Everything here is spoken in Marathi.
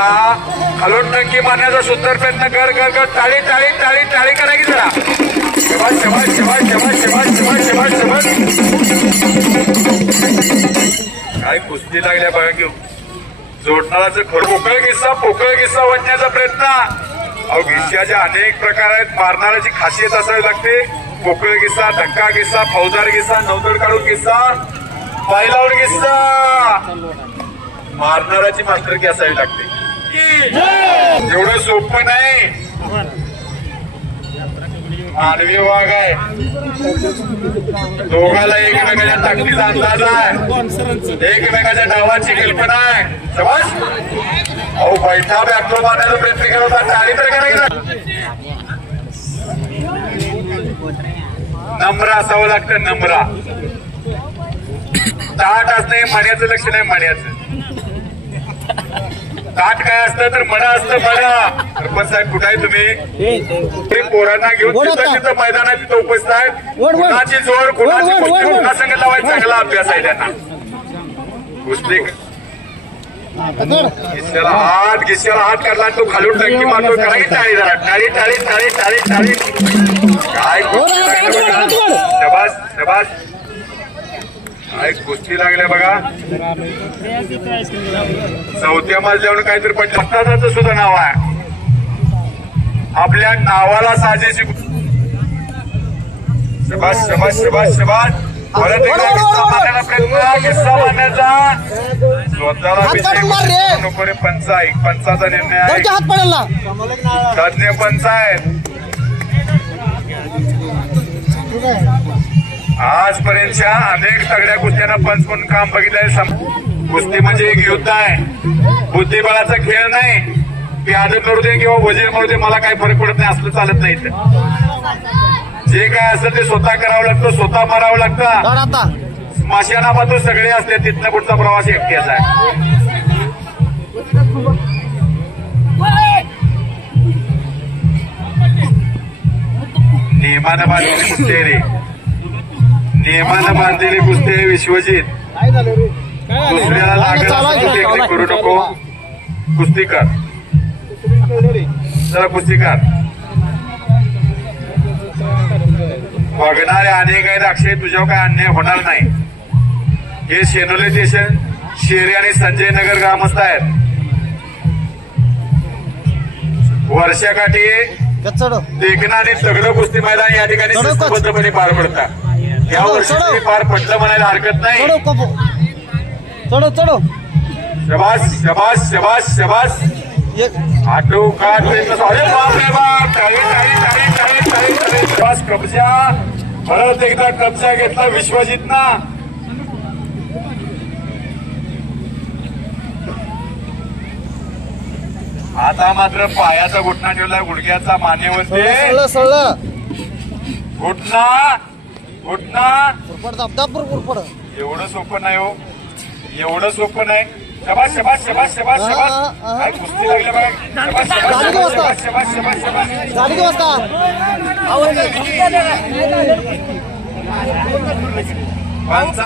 खालून टंकी मारण्याचा सुंदर प्रयत्न कर कर कर टाळी टाळी टाळी टाळी करा की जरा शबाश शबाश शबाश शबाश शबाश शबाश शबाश शबाश काय कुस्ती लागल्या बघा घेऊ जोडणाराचं खरं पोकळ किस्सा वाटण्याचा प्रयत्न। अहो गिस्साचे अनेक प्रकार आहेत, मारणाऱ्याची खासियत असावी लागते। पोकळ किस्सा, धक्का किस्सा, फौजदार किस्सा, नवतड काढून किस्सा, पायलावड किस्सा, मारणाऱ्याची मास्टरकी असावी लागते। एवढं सोपं नाही, मानवी वाघ आहे, दोघाला एकमेकाच्या ताकदीचा अंदाज आहे, एकमेकाच्या डावाची कल्पना आहे। शबाश। अहो बैठा बॅटो मारण्याचा प्रयत्न करत होता, टाळी तर करायचं। नम्र असावं लागतं, नम्र। ताट असणे मण्याचं लक्ष नाही, मण्याचं ताट काय असतं तर मडा असतं, मडा। सरपंच साहेब कुठे आहे तुम्ही? पोरांना घेऊन तिथं मैदानात तिथं उपस्थित आहेत। कुणाची जोड कुणाची कुस्ती कुणासंग लावायचा चांगला अभ्यास आहे त्यांना। कुस्ती गिस्स्याला हात काढला, तो खालून टंकी मारतो, करा की टाळी जरा, टाळी टाळी टाळी टाळी टाळी। काय शबाश शबाश, काय कुस्ती लागल्या बघा। चौथ्या मजल्यावर काहीतरी पटलाचं सुद्धा नाव आहे, आपल्या नावाला साजेशी। शबाश शबाश शबाश शबाश। परत एकदा किस्सा मारण्याचा प्रयत्न, किस्सा मारण्याचा स्वतःला नको रे। पंचाचा निर्णय आहे, तज्ञ पंच आहेत। आजपर्यंतच्या अनेक तगड्या कुस्त्यांना पंच म्हणून काम बघितलंय। कुस्ती म्हणजे एक युद्ध आहे, बुद्धिबळाचा खेळ नाही। की आदर करू दे किंवा वजीर करू दे, मला काही फरक पडत नाही, असलं चालत नाही। जे काय असेल ते स्वतः करावं लागतं, स्वतः मारावं लागतं। स्मशानापासून सगळे असते, तिथनं पुढचा प्रवास एकट्याचा आहे। नियमानं बांधलेली कुस्ती रे, नियमानं बांधलेली कुस्ती विश्वजित। दुसऱ्याला लागत करू नको, कुस्ती कर, चला कुस्ती कर। बघणारे अनेक आहेत अक्षय, तुझ्यावर काय अन्याय होणार नाही। हे शेनोली स्टेशन, शेरी आणि संजय नगर ग्रामस्थ आहेत। वर्षाकाठी देखणं आणि तगडं कुस्ती मैदान या ठिकाणी शिस्तबद्धपणे पार पडतात। या वर्षी पार पडलं म्हणायला हरकत नाही। शबाश शबाश शबाश शबाश। आटो काट कब्जा, परत एकदा कब्जा घेतला विश्वजितना। आता मात्र पायाचा घुटणा ठेवला, गुडघ्याचा मानेवरती घुटणा घुटणा। एवढं सोपं नाही हो, एवढं सोपं नाही। शबाश शबाश शबाश शबाश शबाश। काय कुस्ती लागल्या बघा, शबाश शबाश शबाश शबाश शबाश शबाश।